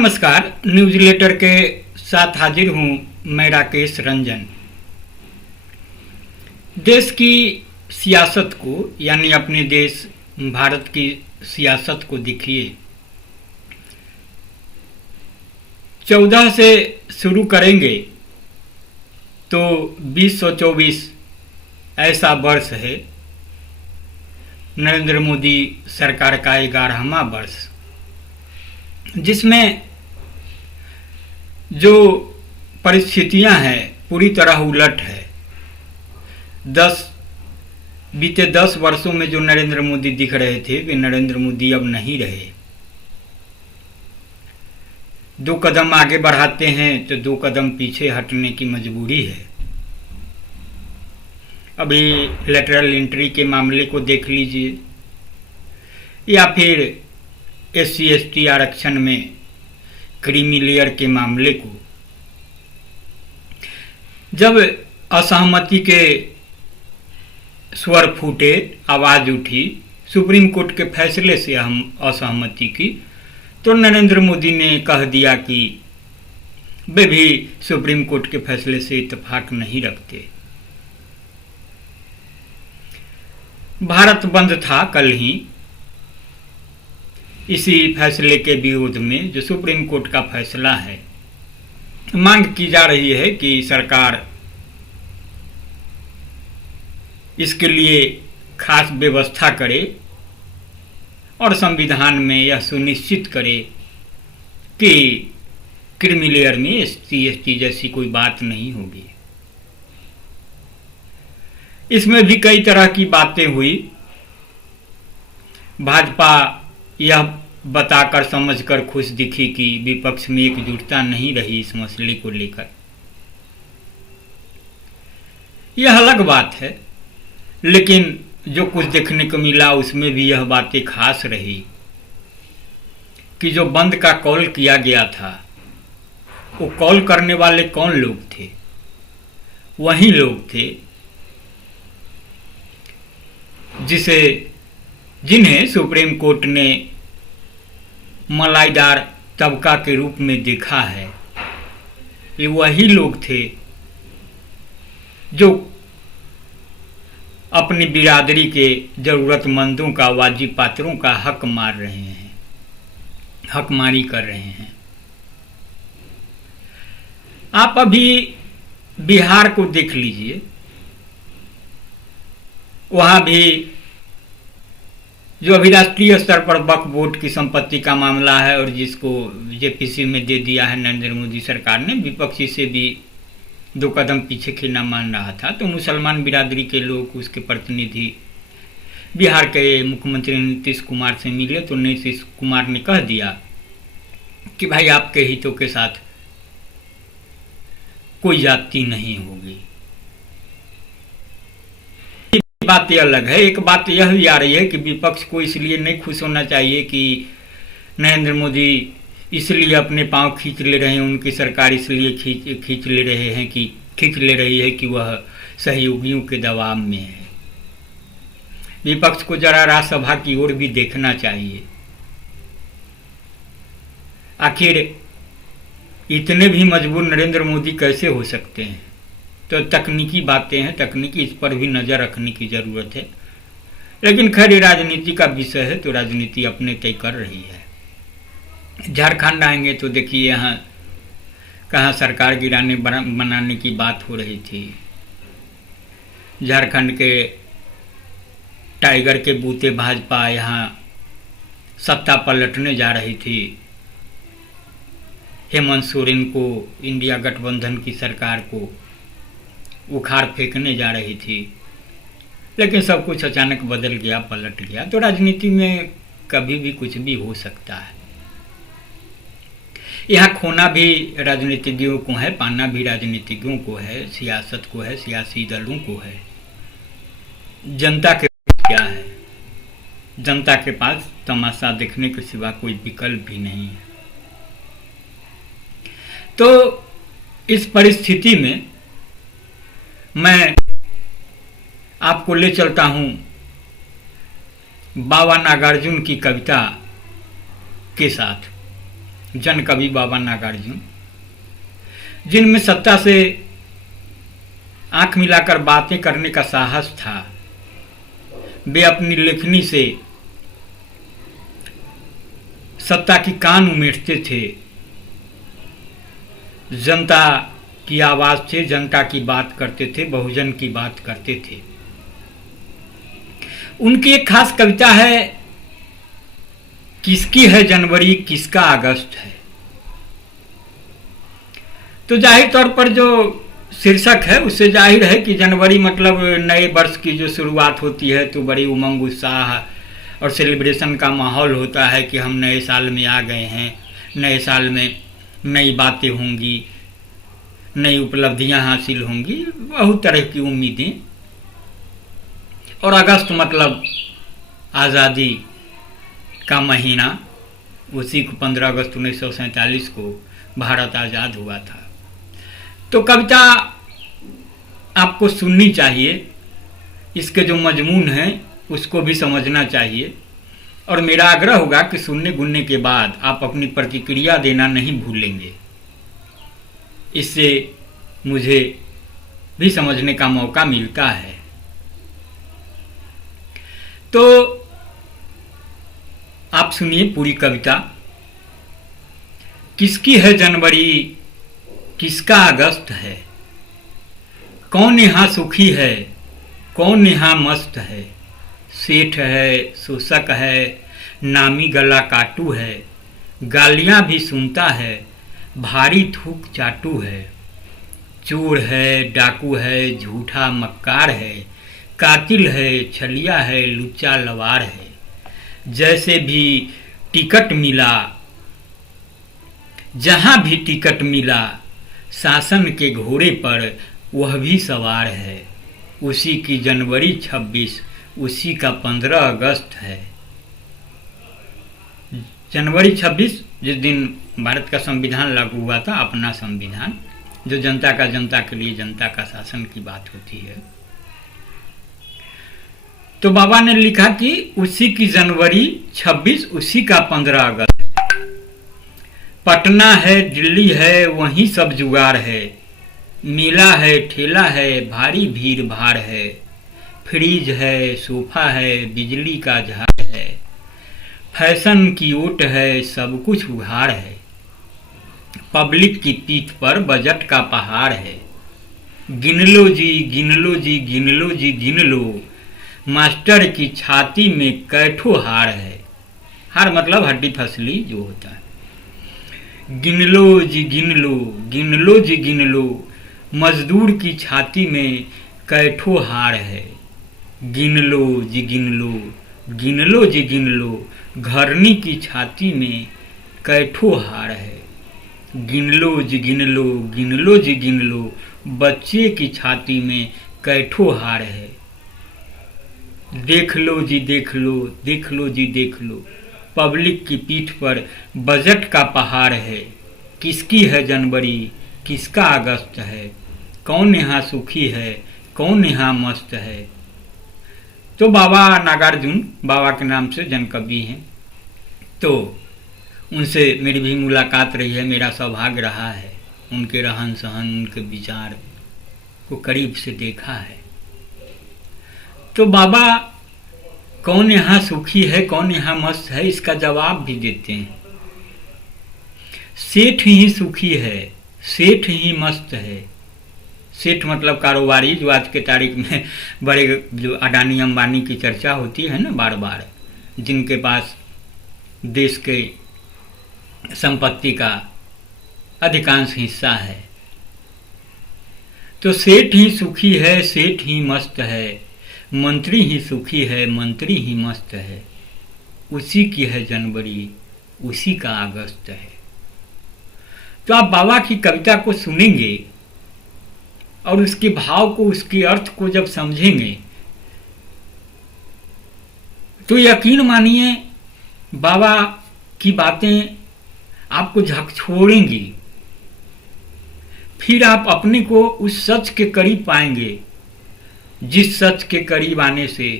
नमस्कार। News letter के साथ हाजिर हूं मैं राकेश रंजन। देश की सियासत को यानी अपने देश भारत की सियासत को देखिए। 14 से शुरू करेंगे तो 2024 ऐसा वर्ष है, नरेंद्र मोदी सरकार का 11वां वर्ष, जिसमें जो परिस्थितियां हैं पूरी तरह उलट है। बीते 10 वर्षों में जो नरेंद्र मोदी दिख रहे थे वे नरेंद्र मोदी अब नहीं रहे। 2 कदम आगे बढ़ाते हैं तो 2 कदम पीछे हटने की मजबूरी है। अभी लेटरल एंट्री के मामले को देख लीजिए, या फिर SC/ST आरक्षण में क्रीमी लेयर के मामले को। जब असहमति के स्वर फूटे, आवाज उठी, सुप्रीम कोर्ट के फैसले से हम असहमति की, तो नरेंद्र मोदी ने कह दिया कि वे भी सुप्रीम कोर्ट के फैसले से इत्तेफाक नहीं रखते। भारत बंद था कल ही इसी फैसले के विरोध में, जो सुप्रीम कोर्ट का फैसला है। मांग की जा रही है कि सरकार इसके लिए खास व्यवस्था करे और संविधान में यह सुनिश्चित करे कि क्रीमी लेयर में SC/ST जैसी कोई बात नहीं होगी। इसमें भी कई तरह की बातें हुई। भाजपा यह बताकर समझकर खुश दिखी कि विपक्ष में एकजुटता नहीं रही इस मसले को लेकर। यह अलग बात है, लेकिन जो कुछ देखने को मिला उसमें भी यह बातें खास रही कि जो बंद का कॉल किया गया था, वो कॉल करने वाले कौन लोग थे? वही लोग थे जिन्हें सुप्रीम कोर्ट ने मलाईदार तबका के रूप में देखा है। ये वही लोग थे जो अपनी बिरादरी के जरूरतमंदों का, वाजिब पात्रों का हक मार रहे हैं, हकमारी कर रहे हैं। आप अभी बिहार को देख लीजिए, वहां भी जो अभी राष्ट्रीय स्तर पर वक्फ बोर्ड की संपत्ति का मामला है और जिसको JPC में दे दिया है नरेंद्र मोदी सरकार ने, विपक्षी से भी 2 कदम पीछे खेलना मान रहा था। तो मुसलमान बिरादरी के लोग, उसके प्रतिनिधि बिहार के मुख्यमंत्री नीतीश कुमार से मिले, तो नीतीश कुमार ने कह दिया कि भाई आपके हितों के साथ कोई जाति नहीं होगी। बात यह अलग है। एक बात यह भी आ रही है कि विपक्ष को इसलिए नहीं खुश होना चाहिए कि नरेंद्र मोदी इसलिए अपने पांव खींच ले रहे हैं, उनकी सरकार इसलिए खींच ले रही है कि वह सहयोगियों के दबाव में है। विपक्ष को जरा राज्यसभा की ओर भी देखना चाहिए। आखिर इतने भी मजबूर नरेंद्र मोदी कैसे हो सकते हैं? तो तकनीकी बातें हैं, तकनीकी, इस पर भी नज़र रखने की ज़रूरत है। लेकिन खैर, राजनीति का विषय है तो राजनीति अपने तय कर रही है। झारखंड आएंगे तो देखिए, यहाँ कहाँ सरकार गिराने बनाने की बात हो रही थी। झारखंड के टाइगर के बूते भाजपा यहाँ सत्ता पलटने जा रही थी। हेमंत सोरेन को, इंडिया गठबंधन की सरकार को उखाड़ फेंकने जा रही थी, लेकिन सब कुछ अचानक बदल गया, पलट गया। तो राजनीति में कभी भी कुछ भी हो सकता है। यहाँ खोना भी राजनीतिज्ञों को है, पाना भी राजनीतिज्ञों को है, सियासत को है, सियासी दलों को है। जनता के पास क्या है? जनता के पास तमाशा देखने के सिवा कोई विकल्प भी नहीं है। तो इस परिस्थिति में मैं आपको ले चलता हूं बाबा नागार्जुन की कविता के साथ। जन कवि बाबा नागार्जुन, जिनमें सत्ता से आंख मिलाकर बातें करने का साहस था। वे अपनी लेखनी से सत्ता की कान उमेटते थे, जनता की आवाज से जनता की बात करते थे, बहुजन की बात करते थे। उनकी एक खास कविता है, किसकी है जनवरी किसका अगस्त है। तो जाहिर तौर पर जो शीर्षक है उससे जाहिर है कि जनवरी मतलब नए वर्ष की जो शुरुआत होती है, तो बड़ी उमंग उत्साह और सेलिब्रेशन का माहौल होता है कि हम नए साल में आ गए हैं, नए साल में नई बातें होंगी, नई उपलब्धियां हासिल होंगी, बहुत तरह की उम्मीदें। और अगस्त मतलब आज़ादी का महीना, उसी को 15 अगस्त 1947 को भारत आज़ाद हुआ था। तो कविता आपको सुननी चाहिए, इसके जो मजमून है उसको भी समझना चाहिए, और मेरा आग्रह होगा कि सुनने गुनने के बाद आप अपनी प्रतिक्रिया देना नहीं भूलेंगे। इससे मुझे भी समझने का मौका मिलता है। तो आप सुनिए पूरी कविता। किसकी है जनवरी किसका अगस्त है, कौन यहाँ सुखी है कौन यहाँ मस्त है, सेठ है शोषक है नामी गला काटू है, गालियाँ भी सुनता है भारी थूक चाटू है, चोर है डाकू है झूठा मक्कार है, कातिल है छलिया है लुच्चा लवार है, जैसे भी टिकट मिला जहाँ भी टिकट मिला शासन के घोड़े पर वह भी सवार है, उसी की जनवरी 26 उसी का 15 अगस्त है। जनवरी 26 जिस दिन भारत का संविधान लागू हुआ था, अपना संविधान, जो जनता के लिए जनता का शासन की बात होती है। तो बाबा ने लिखा कि उसी की जनवरी 26 उसी का 15 अगस्त। पटना है दिल्ली है वहीं सब जुगाड़ है, मेला है ठेला है भारी भीड़ भाड़ है, फ्रिज है सोफा है बिजली का झाड़ है, फैशन की ओट है सब कुछ उघाड़ है, पब्लिक की पीठ पर बजट का पहाड़ है, गिन लो जी गिन लो जी गिन लो जी गिन लो, मास्टर की छाती में कैठो हार है। हार मतलब हड्डी फसली जो होता है। गिन लो जी गिन लो गिन लो जी गिन लो, मजदूर की छाती में कैठो हार है, गिन लो जी गिन लो गिन लो जी गिन लो, घरनी की छाती में कैठो हार है, गिन लो जी गिन लो गिन लो जी गिन लो, बच्चे की छाती में कैठो हार है, देख लो जी देख लो देख लो जी देख लो, पब्लिक की पीठ पर बजट का पहाड़ है, किसकी है जनवरी किसका अगस्त है, कौन यहाँ सुखी है कौन यहाँ मस्त है। तो बाबा नागार्जुन बाबा के नाम से जनकवि हैं, तो उनसे मेरी भी मुलाकात रही है, मेरा सौभाग्य रहा है उनके रहन सहन उनके विचार को करीब से देखा है। तो बाबा कौन यहाँ सुखी है कौन यहाँ मस्त है इसका जवाब भी देते हैं। सेठ ही सुखी है सेठ ही मस्त है। सेठ मतलब कारोबारी, जो आज के तारीख में बड़े जो अडानी अंबानी की चर्चा होती है ना बार बार, जिनके पास देश के संपत्ति का अधिकांश हिस्सा है। तो सेठ ही सुखी है सेठ ही मस्त है, मंत्री ही सुखी है मंत्री ही मस्त है, उसी की है जनवरी उसी का अगस्त है। तो आप बाबा की कविता को सुनेंगे और उसके भाव को उसके अर्थ को जब समझेंगे तो यकीन मानिए बाबा की बातें आपको झकझोरेंगी। फिर आप अपने को उस सच के करीब पाएंगे जिस सच के करीब आने से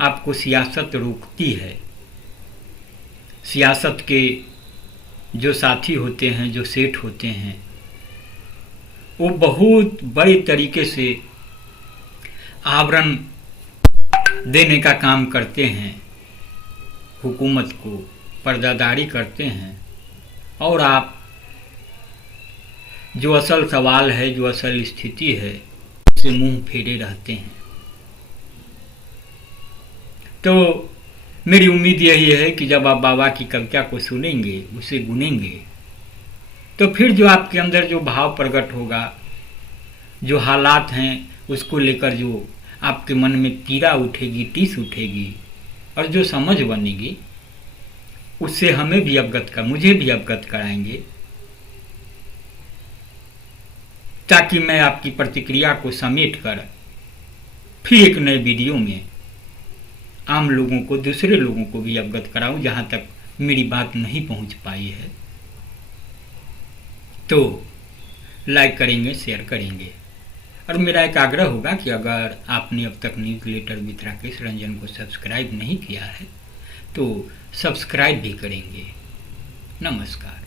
आपको सियासत रोकती है। सियासत के जो साथी होते हैं, जो सेठ होते हैं, वो बहुत बड़े तरीके से आवरण देने का काम करते हैं, हुकूमत को पर्दादारी करते हैं, और आप जो असल सवाल है, जो असल स्थिति है, उससे मुंह फेरे रहते हैं। तो मेरी उम्मीद यही है कि जब आप बाबा की कविता को सुनेंगे, उसे गुनेंगे, तो फिर जो आपके अंदर जो भाव प्रकट होगा, जो हालात हैं उसको लेकर जो आपके मन में पीड़ा उठेगी, टीस उठेगी, और जो समझ बनेगी, उससे हमें भी मुझे भी अवगत कराएंगे, ताकि मैं आपकी प्रतिक्रिया को समेट कर फिर एक नए वीडियो में आम लोगों को, दूसरे लोगों को भी अवगत कराऊं जहां तक मेरी बात नहीं पहुंच पाई है। तो लाइक करेंगे, शेयर करेंगे, और मेरा एक आग्रह होगा कि अगर आपने अब तक न्यूज़लेटर विद राकेश रंजन को सब्सक्राइब नहीं किया है तो सब्सक्राइब भी करेंगे। नमस्कार।